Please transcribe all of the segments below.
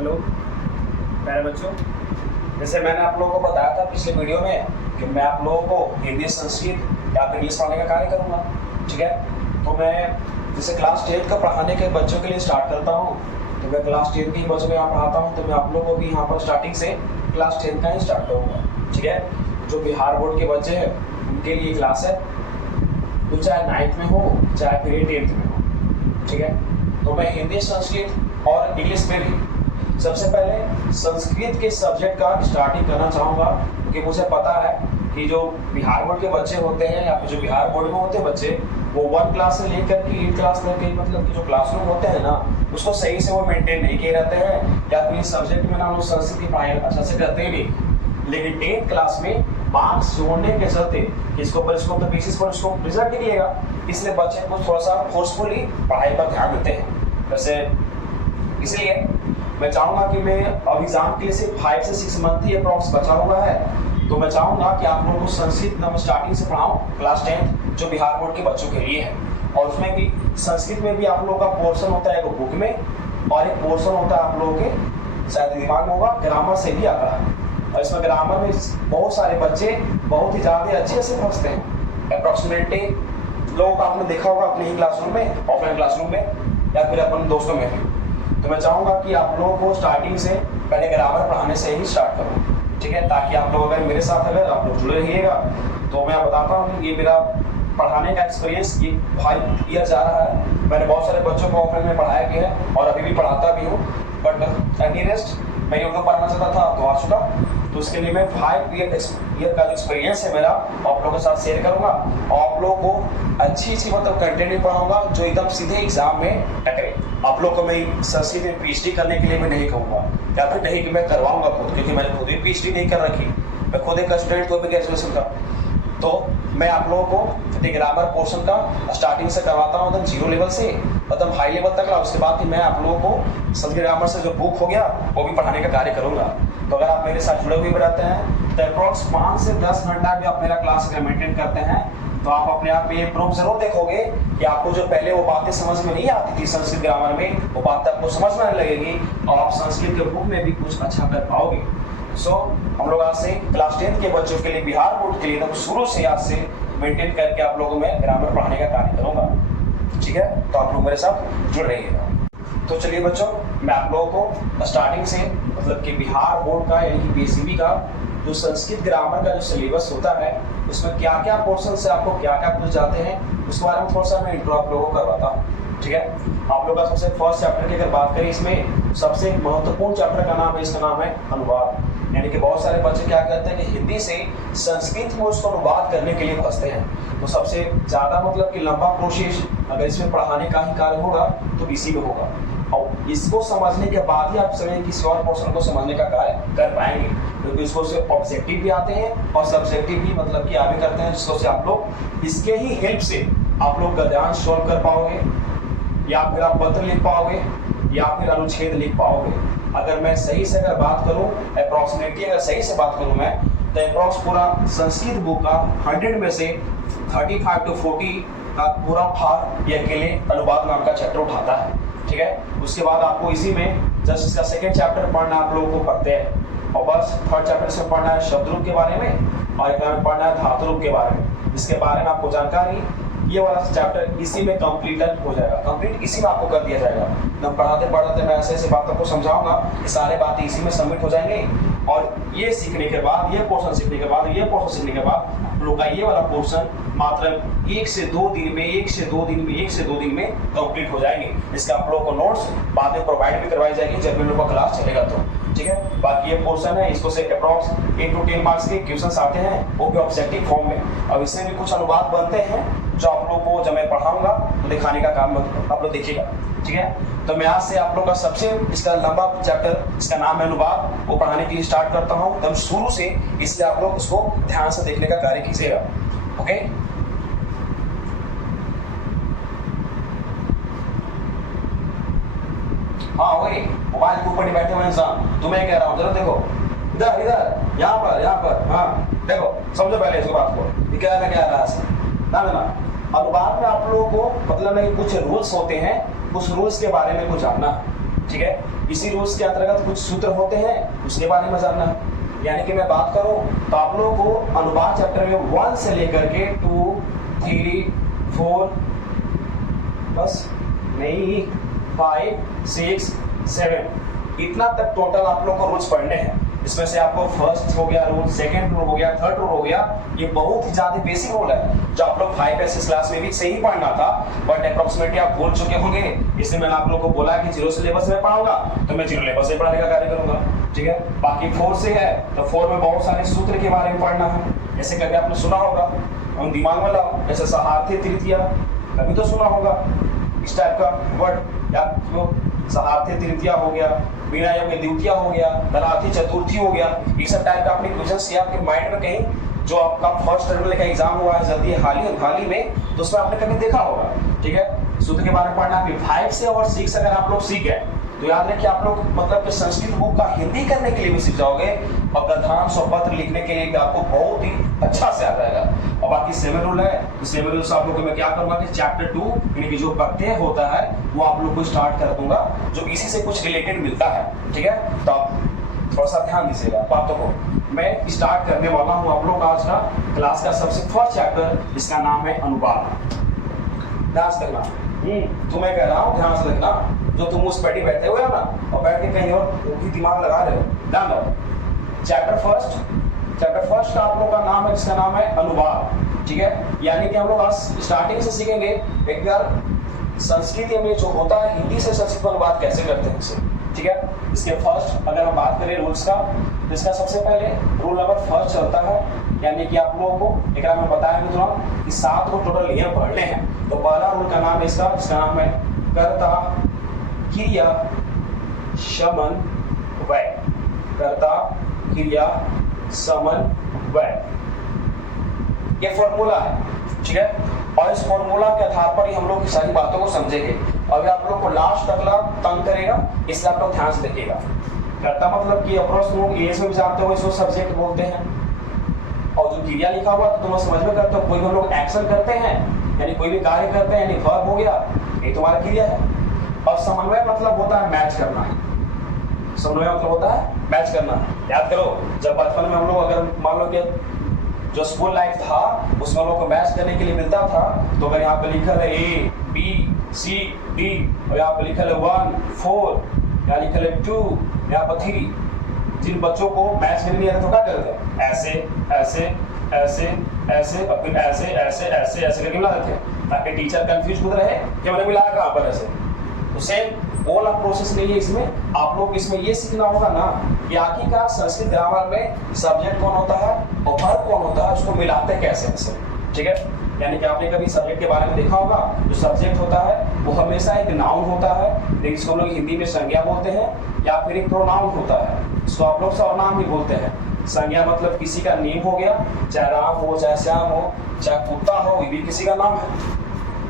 Hello प्यारे बच्चों, जैसे मैंने आप लोगों को बताया था पिछले वीडियो में कि मैं आप लोगों को हिंदी, संस्कृत या फिर इंग्लिश पढ़ाने का कार्य करूँगा। ठीक है, तो मैं जैसे क्लास 10 का पढ़ाने के बच्चों के लिए स्टार्ट करता हूँ, तो मैं क्लास 10 के ही बच्चों को यहाँ पढ़ाता हूँ। तो मैं आप लोगों को भी यहाँ पर स्टार्टिंग से क्लास 10 का ही स्टार्ट करूँगा। ठीक है, जो बिहार बोर्ड के बच्चे हैं उनके लिए क्लास है, तो चाहे 9th में हो चाहे फिर 10th में हो। ठीक है, तो मैं हिंदी, संस्कृत और इंग्लिश में भी सबसे पहले संस्कृत के सब्जेक्ट का स्टार्टिंग करना चाहूँगा, क्योंकि मुझे पता है कि जो बिहार बोर्ड के बच्चे होते हैं या फिर जो बिहार बोर्ड में होते हैं बच्चे, वो 1 क्लास से लेकर के 8 क्लास तक के मतलब कि जो क्लासरूम होते हैं ना, उसको सही से वो मेंटेन नहीं किए रहते हैं, या फिर इस सब्जेक्ट में ना वो संस्कृत की पढ़ाई अच्छा से करते ही नहीं। लेकिन 10th क्लास में मार्क्स जोड़ने के चलते इसको बेसिस पर उसको रिजल्ट निकलेगा, इसलिए बच्चे को थोड़ा सा फोर्सफुली पढ़ाई पर ध्यान देते हैं। वैसे इसलिए मैं चाहूँगा कि मैं अब एग्जाम के लिए सिर्फ 5 से 6 मंथ ही अप्रॉक्स बचा हुआ है, तो मैं चाहूँगा कि आप लोगों को संस्कृत मैं स्टार्टिंग से पढ़ाऊँ क्लास 10 जो बिहार बोर्ड के बच्चों के लिए है। और उसमें भी संस्कृत में भी आप लोगों का पोर्शन होता है एक बुक में, और एक पोर्शन होता है आप लोगों के शायद दिमाग में होगा ग्रामर से भी आता है। और इसमें ग्रामर में बहुत सारे बच्चे बहुत ही ज़्यादा अच्छे से फंसते हैं। अप्रॉक्सीमेटली लोगों का आपने देखा होगा अपने ही क्लासरूम में, ऑफलाइन क्लासरूम में या फिर अपने दोस्तों में भी। तो मैं चाहूँगा कि आप लोगों को स्टार्टिंग से पहले ग्रामर पढ़ाने से ही स्टार्ट करूँ। ठीक है, ताकि आप लोग अगर मेरे साथ अगर आप लोग जुड़े रहिएगा, तो मैं बताता हूँ ये मेरा पढ़ाने का एक्सपीरियंस ये 5 ईयर जा रहा है। मैंने बहुत सारे बच्चों को ऑफलाइन में पढ़ाया भी है और अभी भी पढ़ाता भी हूँ, बट नियरेस्ट मैं उनको पढ़ाना चाहता था तो आ चुका। तो उसके लिए मैं 5 ईयर का जो एक्सपीरियंस है मेरा आप लोगों के साथ शेयर करूँगा, और आप लोगों को अच्छी मतलब कंटेंट भी पढ़ाऊँगा जो एकदम सीधे एग्जाम में टकरे। आप लोग को मैं संस्कृत में PhD करने के लिए मैं नहीं कहूँगा, या फिर नहीं कि मैं करवाऊँगा खुद, क्योंकि मैंने खुद भी PhD नहीं कर रखी, मैं खुद एक स्टूडेंट को भी ग्रेजुएशन का। तो मैं आप लोगों को ग्रामर पोर्शन का स्टार्टिंग से करवाता हूँ एकदम 0 लेवल से एकदम हाई लेवल तक, उसके बाद फिर मैं आप लोगों को संस्कृत ग्रामर से जो बुक हो गया वो भी पढ़ाने का कार्य करूँगा। तो अगर आप मेरे साथ जुड़े हुए रहते हैं तो अप्रॉक्स 5 से 10 घंटा भी आप मेरा क्लास अगर मेंटेन करते हैं, तो आप अपने आप में ये प्रूफ जरूर देखोगे कि आपको जो पहले वो बातें समझ में नहीं आती थी संस्कृत ग्रामर में, वो बातें आपको समझ में आने लगेगी और आप संस्कृत के बुक में भी कुछ अच्छा कर पाओगे। सो हम लोग आज से क्लास 10 के बच्चों के लिए बिहार बोर्ड के लिए एकदम शुरू से आज से मेंटेन करके आप लोगों में ग्रामर पढ़ाने का कार्य करूँगा। ठीक है, तो आप लोग मेरे साथ जुड़ रहिएगा। तो चलिए बच्चों, मैं आप लोगों को स्टार्टिंग से मतलब कि बिहार बोर्ड का यानी कि BSEB का जो संस्कृत ग्रामर का जो सिलेबस होता है, उसमें क्या क्या पोर्शन से आपको क्या क्या पूछ जाते हैं उसके बारे में थोड़ा सा मैं इंट्रो आप लोगों को करवाता हूँ। ठीक है, आप लोग का सबसे फर्स्ट चैप्टर की अगर बात करें, इसमें सबसे महत्वपूर्ण चैप्टर का नाम है, इसका नाम है अनुवाद। यानी कि बहुत सारे बच्चे क्या करते हैं कि हिंदी से संस्कृत में उसको अनुवाद करने के लिए फंसते हैं। तो सबसे ज़्यादा मतलब कि लंबा प्रोसेस अगर इसमें पढ़ाने का ही कार्य होगा तो इसी में होगा, और इसको समझने के बाद ही आप सभी किसी और पोर्शन को समझने का कार्य कर पाएंगे, क्योंकि इसको से ऑब्जेक्टिव भी आते हैं और सब्जेक्टिव भी मतलब कि आगे करते हैं, जिसको से आप लोग इसके ही हेल्प से आप लोग गद्यांश सॉल्व कर पाओगे, या फिर आप पत्र लिख पाओगे, या फिर अनुच्छेद लिख पाओगे। अगर मैं सही से अगर बात करूं, अप्रॉक्सीमेटली अगर सही से बात करूं मैं, तो अप्रॉक्स पूरा संस्कृत बुक का 100 में से 35 to 40 का पूरा भाग ये अकेले अनुवाद नाम का चैप्टर उठाता है। ठीक है, उसके बाद आपको इसी में जस्ट इसका सेकेंड चैप्टर पढ़ना आप लोगों को पढ़ते हैं, और बस थर्ड चैप्टर से पढ़ना है शब्द रूप के बारे में, और एक में पढ़ना है धातु रूप के बारे में, जिसके बारे में आपको जानकारी ये वाला चैप्टर इसी में कंप्लीट हो जाएगा, कंप्लीट इसी में आपको कर दिया जाएगा। मैं पढ़ाते मैं ऐसे बातों को समझाऊंगा कि सारे बातें इसी में सबमिट हो जाएंगे, और ये सीखने के बाद, ये पोर्शन सीखने के बाद, ये पोर्शन सीखने के बाद आप लोग का ये वाला पोर्शन मात्र 1 से 2 दिन में कंप्लीट हो जाएंगे। इसका आप लोगों को नोट्स बाद में प्रोवाइड भी करवाई जाएगी जब भी लोगों का क्लास चलेगा तो। ठीक है, बाकी ये पोर्शन है, इसको से अप्रॉक्स 8 to 10 मार्क्स के क्वेश्चंस आते हैं, वो भी ऑब्जेक्टिव फॉर्म में। अब इससे भी कुछ अनुवाद बनते हैं जो आप लोगों को जब मैं पढ़ाऊंगा तो दिखाने का काम आप लोग देखिएगा। ठीक है, तो मैं आज से आप लोग का सबसे इसका लंबा चैप्टर, इसका नाम है अनुवाद, वो पढ़ाने के लिए स्टार्ट करता हूँ एकदम शुरू से, इसलिए आप लोग उसको ध्यान से देखने का कार्य कीजिएगा। ओके, हाँ वही मोबाइल के ऊपर नहीं बैठे हुए इंसान, तुम्हें कह रहा हूँ जरा देखो इधर इधर यहाँ पर हाँ देखो, समझो पहले इस बात को, क्या रहा है ना। अनुवाद में आप लोगों को मतलब नहीं कुछ रूल्स होते हैं, उस रूल्स के बारे में कुछ जानना। ठीक है। इसी रूल्स के अंतर्गत कुछ सूत्र होते हैं, उसके बारे में जानना है। यानी कि मैं बात करूं तो आप लोगों को अनुपात चैप्टर में 1 से लेकर के 2, 3, 4 बस नहीं 5, 6, 7 इतना तक टोटल आप लोगों को रूल्स पढ़ने हैं। इसमें से आपको फर्स्ट हो गया रूल, सेकंड रूल हो गया, थर्ड रूल हो गया। ये बहुत ही ज्यादा बेसिक रूल है जो आप लोग 5 एसएस क्लास में भी सही पढ़ना था, बट अप्रोक्सीमेटली आप भूल चुके होंगे। इसलिए मैंने आप लोगों को बोला कि जीरो सिलेबस में पढ़ाऊंगा तो मैं जीरो सिलेबस में पढ़ाने का कार्य करूंगा, ठीक है। बाकी 4 से है तो 4 में बहुत सारे सूत्र के बारे में पढ़ना है। जैसे कभी आपने सुना होगा, हम दिमाग में लाओ, जैसे सहार्थी तृतीया कभी तो सुना होगा इस टाइप का वर्ड, या तो सहार्थी तृतीया हो गया, बिना योग द्वितीया हो गया, धनार्थी चतुर्थी हो गया। ये सब टाइप का अपने क्वेश्चन या आपके माइंड में कहीं जो आपका फर्स्ट टर्मिनल का एग्जाम हुआ है जल्दी हाल ही में, तो उसमें आपने कभी देखा होगा, ठीक है। सूत्र के बारे में पढ़ना है। 5 से और 6 अगर आप लोग सीख गए तो याद रखिए आप लोग मतलब कि संस्कृत बुक का हिंदी करने के लिए भी सीख जाओगे और गद्यांश और पत्र लिखने के लिए भी आपको बहुत ही अच्छा से आ जाएगा। और बाकी 7 रूल है, तो 7 रूल से आप लोग को मैं क्या करूंगा कि चैप्टर 2 यानी कि जो प्रत्यय होता है वो आप लोग को स्टार्ट कर दूंगा, जो इसी से कुछ रिलेटेड मिलता है, ठीक है। तो आप थोड़ा सा ध्यान दीजिएगा बातों को। मैं स्टार्ट करने वाला हूँ आप लोग आज का क्लास का सबसे फर्स्ट चैप्टर, जिसका नाम है अनुवाद। ध्यान से देखना, तुम्हें कह रहा हूँ ध्यान से देखना, जो तुम उस बैठी बैठे हुए हो ना और बैठ के कहीं और भी दिमाग लगा रहे हो, ध्यान दो। चैप्टर फर्स्ट का आप लोग का नाम है, जिसका नाम है अनुवाद, ठीक है। यानी कि हम लोग आज स्टार्टिंग से सीखेंगे एक बार संस्कृत में जो होता है हिंदी से संस्कृत में अनुवाद कैसे करते हैं इसे, ठीक है। इसके फर्स्ट अगर हम बात करें रूल्स का, तो इसका सबसे पहले रूल नंबर फर्स्ट चलता है, यानी कि आप लोगों को एक में बताया मित्रों कि 7 को टोटल नियम पढ़ने हैं। तो पहला रूल का नाम है इसका, जिसका नाम है कर्ता क्रिया शमन वय। कर्ता क्रिया समन वय, ये फॉर्मूला है, ठीक है। और इस फॉर्मूला के आधार पर ही हम लोग की सारी बातों को समझेंगे। अभी आप लोग को लास्ट तक तंग करेगा, इसलिए आप लोग ध्यान से देखिएगा। कर्ता मतलब कि अप्रोच लोग इंग्लिश में भी जानते हो, इसको सब्जेक्ट बोलते हैं। और जो क्रिया लिखा हुआ तो तुम समझ में करते हो, कोई भी हम लोग एक्शन करते हैं यानी कोई भी कार्य करते हैं, यानी वर्ब हो गया, ये तुम्हारा क्रिया है। और समन्वय मतलब होता है मैच करना, समन्वय मतलब होता है मैच करना। याद करो जब बचपन में हम लोग अगर मान लो कि जो स्कूल लाइफ था उसमें हम लोग को मैच करने के लिए मिलता था, तो अगर यहाँ पे लिखा है A, B, C, D और यहाँ पे लिखा है 1, 4, यहाँ लिखा है 2, यहाँ पर 3, जिन बच्चों को मैच करने नहीं आता तो क्या करते हैं ऐसे ऐसे ऐसे ऐसे और फिर ऐसे ऐसे ऐसे ऐसे करके मिला देते हैं, ताकि टीचर कंफ्यूज खुद रहे कि मैंने मिलाया कहाँ पर ऐसे। तो सेम ऑल प्रोसेस नहीं है इसमें। आप लोग इसमें ये सीखना होगा ना कि आखिरकार संस्कृत ग्रामर में सब्जेक्ट कौन होता है और वर्ब कौन होता है, उसको मिलाते कैसे ऐसे, ठीक है। यानी कि आपने कभी सब्जेक्ट के बारे में देखा होगा, जो सब्जेक्ट होता है वो हमेशा एक नाउन होता है, लेकिन इसको हम लोग हिंदी में संज्ञा बोलते हैं, या फिर एक प्रोनाउन होता है, इसको आप लोग सर्वनाम भी बोलते हैं। संज्ञा मतलब किसी का नेम हो गया, चाहे राम हो, चाहे श्याम हो, चाहे कुत्ता हो, ये भी किसी का नाम है।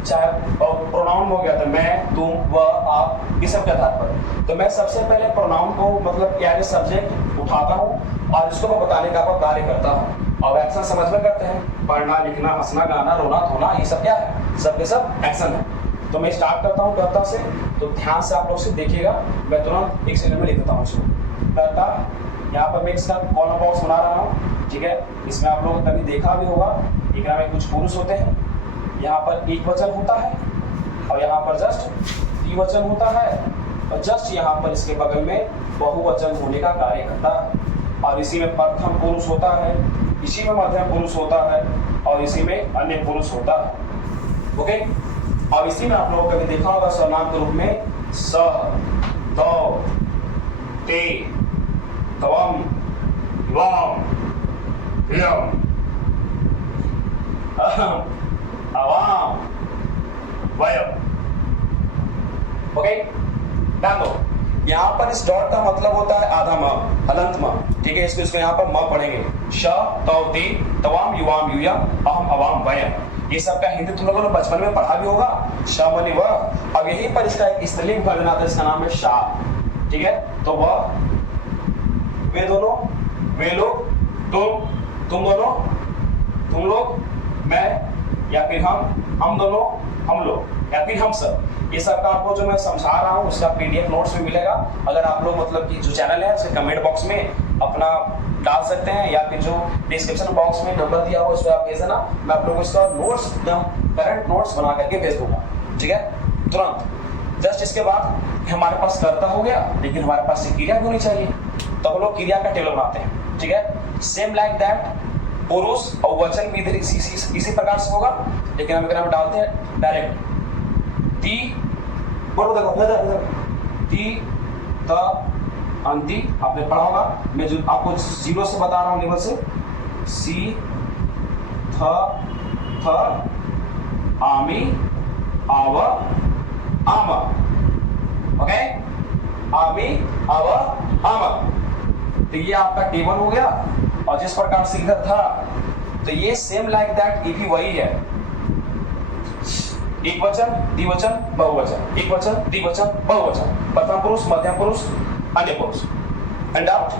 चाहे प्रोनाउन हो गया तो मैं, तुम, वह, आप, ये सब के आधार पर। तो मैं सबसे पहले प्रोनाउन को मतलब क्या है सब्जेक्ट उठाता हूँ और इसको मैं बताने का कार्य करता हूँ। और एक्शन समझ में करते हैं, पढ़ना, लिखना, हंसना, गाना, रोना, धोना, ये सब क्या है, सब के सब एक्शन है। तो मैं स्टार्ट करता हूँ कर्ता से, तो ध्यान से आप लोग से देखिएगा। मैं तुरंत एक सेकंड में लिख देता हूँ इसको। कर्ता, यहाँ पर मैं इसका कॉलम बॉक्स बना रहा हूँ, ठीक है। इसमें आप लोग कभी देखा भी होगा, एक में कुछ पुरुष होते हैं, यहाँ पर एक वचन होता है और यहाँ पर जस्ट द्विवचन होता है, और जस्ट यहाँ पर इसके बगल में बहुवचन होने का कार्य करता है। और इसी में प्रथम पुरुष होता है, इसी में मध्यम पुरुष होता है और इसी में अन्य पुरुष होता है, ओके। अब इसी में आप लोगों को कभी देखा होगा सर्वनाम के रूप में स, तौ, ते, त्वम, वाम, यम, अहम, अवाम, वयम, ओके। ध्यान दो, यहाँ पर इस डॉट का मतलब होता है आधा म, हलंत म, ठीक है। इसको यहाँ पर म पढ़ेंगे, श, तौ, ते, तवाम, युवाम, यूयम, अहम, अवाम, वयम। ये सब का हिंदी तुम लोगों ने बचपन में पढ़ा भी होगा, श बनी व। अब यहीं पर इसका एक स्त्रीलिंग वर्ग आता है, इसका नाम है शा, ठीक है। तो वह, वे दोनों, वे लोग, तुम दोनों, तुम लोग, मैं, या फिर हम दोनों, हम लोग, या फिर हम सब। ये सब का आपको जो मैं समझा रहा हूँ उसका पीडीएफ नोट्स में मिलेगा। अगर आप लोग मतलब कि जो चैनल है उसके कमेंट बॉक्स में अपना डाल सकते हैं, या फिर जो डिस्क्रिप्शन बॉक्स में नंबर दिया हुआ उस पर आप भेज देना, मैं आप लोगों को इसका नोट्स, करंट नोट्स बना करके भेज दूंगा, ठीक है, तुरंत। जस्ट इसके बाद हमारे पास कर्ता हो गया, लेकिन हमारे पास क्रिया भी होनी चाहिए, तो हम लोग क्रिया का टेबल बनाते हैं, ठीक है। सेम लाइक दैट पुरुष और वचन भी इधर इसी प्रकार से होगा, लेकिन हम अगर डालते हैं डायरेक्ट दी, बोलो देखो दी त अंति, आपने पढ़ा होगा, मैं जो आपको जीरो से बता रहा हूं लेवल से, सी थ आमी आव आम, ओके, आमी आव आम। तो ये आपका टेबल हो गया, और जिस प्रकार से इधर था, तो ये सेम लाइक दैट ये भी वही है, एक वचन द्विवचन बहुवचन, एक वचन द्विवचन बहुवचन, प्रथम पुरुष मध्यम पुरुष अन्य पुरुष। एंड अब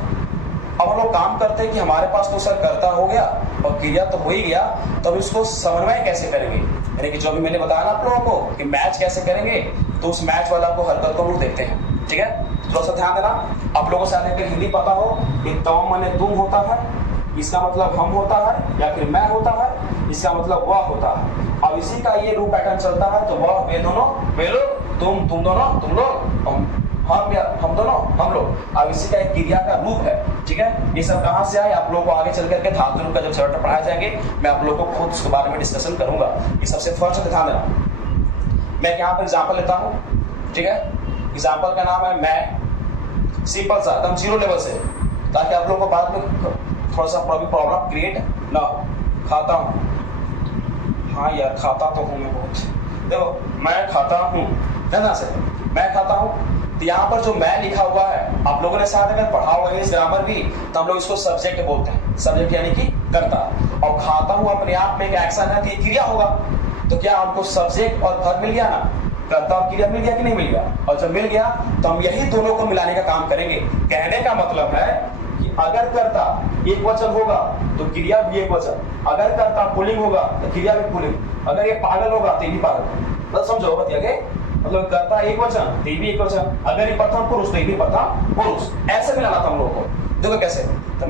हम लोग काम करते हैं कि हमारे पास तो सर कर्ता हो गया और क्रिया तो हो ही गया, तो अब इसको समन्वय कैसे करेंगे, यानी कि जो भी मैंने बताया ना आप लोगों को कि मैच कैसे करेंगे, तो उस मैच वाला को हरकत को हम लोग देखते हैं, ठीक है। थोड़ा सा ध्यान देना, आप लोगों से अगर हिंदी पता हो कि तम माने तुम होता है, इसका मतलब हम होता है, या फिर मैं होता है, इसका मतलब वह होता है। अब इसी का ये रूप पैटर्न चलता है, तो वह वे दोनों वे लोग, तुम दोनों तुम लोग, हम दोनों हम लोग। अब इसी का एक क्रिया का रूप है, ठीक है। ये सब कहाँ से आए आप लोगों को आगे चल करके धातु रूप का जब चैप्टर पढ़ाए जाएंगे, मैं आप लोगों को खुद उसके बारे में डिस्कशन करूंगा। ये सबसे फर्स्ट ध्यान देना। मैं यहाँ पर एग्जाम्पल लेता हूँ, ठीक है। एग्जाम्पल का नाम है मैं, सिंपल सा एकदम जीरो लेवल से, ताकि आप लोगों को बाद में थोड़ा सा प्रॉब्लम क्रिएट ना हो। खाता हूँ, हाँ यार खाता तो हूँ मैं बहुत, देखो मैं खाता हूँ, ध्यान से मैं खाता हूँ। तो यहाँ पर जो मैं लिखा हुआ है, आप लोगों ने शायद अगर पढ़ा हुआ है इस ग्रामर भी, तो हम लोग इसको सब्जेक्ट बोलते हैं, सब्जेक्ट यानी कि कर्ता। और खाता हूँ अपने आप में एक एक्शन है, तो ये क्रिया होगा। तो क्या हमको सब्जेक्ट और वर्ब मिल गया ना, कर्ता और क्रिया मिल गया कि नहीं मिल गया? और जब मिल गया तो हम यही दोनों को मिलाने का काम करेंगे। कहने का मतलब है कि अगर कर्ता एक वचन होगा तो क्रिया भी एक वचन, अगर कर्ता पुल्लिंग होगा तो क्रिया भी पुल्लिंग, अगर ये पागल होगा तो ये भी पागल। बस समझो बतिया के, मतलब कर्ता एक वचन तो ये भी एक वचन, अगर ये प्रथम पुरुष तो ये भी प्रथम पुरुष, ऐसे मिलाना था हम लोगों को। देखो कैसे, तो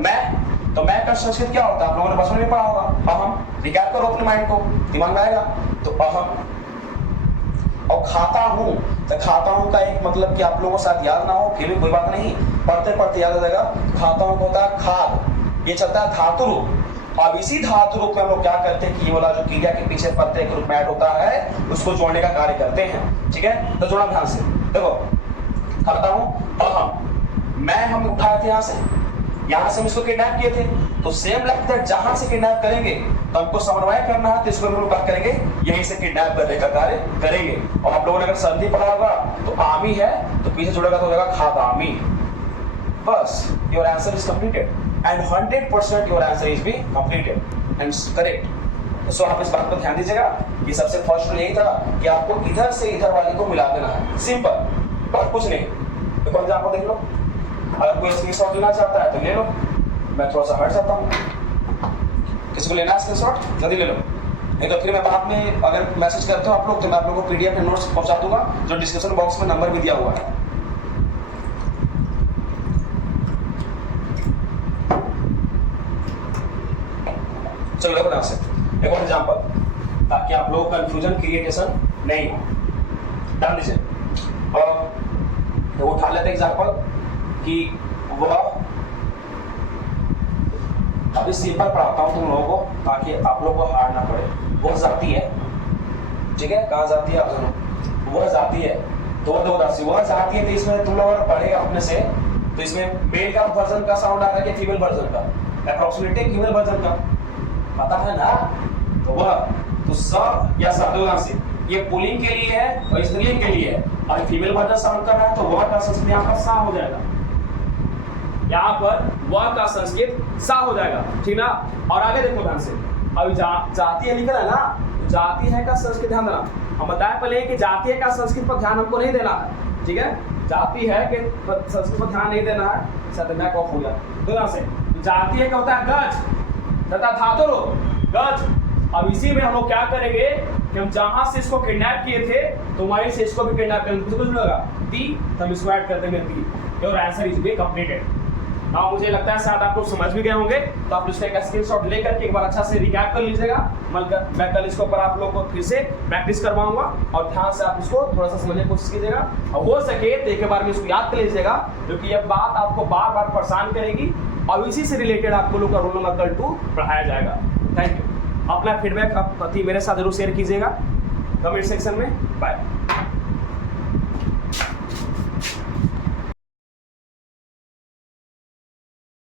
मैं का संस्कृत क्या होता है आप लोगों ने बचपन में पढ़ा होगा, अहम। रिकैप करो अपने माइंड को, दिमाग में आएगा। तो अहम, और खाता हूँ, तो खाता हूँ का एक मतलब कि आप लोगों को शायद याद ना हो, फिर भी कोई बात नहीं, पढ़ते पढ़ते याद आ जाएगा। खाता हूँ होता है खाद, ये चलता है धातु रूप। अब इसी धातु रूप में हम लोग क्या करते हैं कि ये वाला जो क्रिया के पीछे प्रत्यय के रूप में ऐड होता है, उसको जोड़ने का कार्य करते हैं, ठीक है। तो जोड़ा ध्यान से, देखो खाता हूँ अहम, मैं हम उठाए थे यहाँ से हम इसको किडनैप किए थे, तो सेम लाइक दैट जहां से किडनैप करेंगे तो हमको समन्वय करना है, तो इसको हम लोग क्या करेंगे, यहीं से किडनैप करने का कार्य करेंगे। और आप लोगों ने अगर संधि पढ़ा होगा तो आमी है तो पीछे जुड़ेगा तो हो जाएगा खादामी। बस your answer is completed and 100% your answer is be completed and correct. So आप इस बात पर ध्यान दीजिएगा कि सबसे फर्स्ट रूल यही था कि आपको इधर से इधर वाली को मिला देना है, सिंपल, और कुछ नहीं। तो कौन आपको देख लो, अगर कोई स्क्रीनशॉट लेना चाहता है तो ले लो, मैं थोड़ा सा हट जाता हूँ। किसी को लेना है स्क्रीनशॉट जल्दी ले लो, नहीं तो फिर मैं बाद में अगर मैसेज करते हो आप लोग तो मैं आप लोगों को पीडीएफ में नोट्स पहुंचा दूंगा, जो डिस्क्रिप्शन बॉक्स में नंबर भी दिया हुआ है। चलो देखो ध्यान से एक और एग्जांपल, ताकि आप लोगों को कंफ्यूजन क्रिएटेशन नहीं हो। ध्यान दीजिए, तो उठा लेते एग्जांपल कि वह, अभी सिंपल पढ़ाता हूं तुम लोगों को ताकि आप लोगों को हार्ड ना पड़े। वह जाती है, ठीक है, कहाँ जाती है आप दोनों, वह जाती है, दो दासी, वह जाती है। तो इसमें तुम लोग पढ़ेगा अपने से, तो इसमें मेल का वर्जन का साउंड आता है कि फीमेल वर्जन का, अप्रोक्सीमेटली फीमेल वर्जन का, पता है ना। तो वह, तो स या से ये पुल्लिंग के लिए है और स्त्रीलिंग के लिए है। और फीमेल वर्जन साउंड कर रहा है तो वह का संस्कृत यहाँ पर सा हो जाएगा, यहाँ पर वह का संस्कृत सा हो जाएगा, ठीक ना। और आगे देखो ध्यान से, अभी जाती है लिखा है ना, जाती है का संस्कृत ध्यान देना। हम बताए पहले कि जाती है का संस्कृत पर ध्यान हमको नहीं देना है, ठीक है। जाती है कि संस्कृत पर ध्यान नहीं देना है, शायद मैं ऑफ हो गया। ध्यान से, जाती है क्या होता है गज, तथा धातु रूप गज, अब इसी में हम लोग क्या करेंगे कि हम जहां से इसको किडनैप किए थे तो वहीं से इसको भी किडनैप करेंगे। कुछ लगा दी, तो हम इसको ऐड कर देंगे दी। Your answer is be completed. Now मुझे लगता है शायद आप लोग समझ भी गए होंगे, तो आप इसका एक स्क्रीनशॉट लेकर के एक बार अच्छा से रिकैप कर लीजिएगा। मैं कल इसके ऊपर आप लोगों को फिर से प्रैक्टिस करवाऊंगा और ध्यान से आप इसको थोड़ा सा समझने की कोशिश कीजिएगा, और हो सके तो एक बार में इसको याद कर लीजिएगा, क्योंकि यह बात आपको बार बार परेशान करेगी और इसी से रिलेटेड आपको लोग का रोल नंबर 2 पढ़ाया जाएगा। Thank you. अपना फीडबैक आप मेरे साथ जरूर शेयर कीजिएगा कमेंट सेक्शन में। बाय।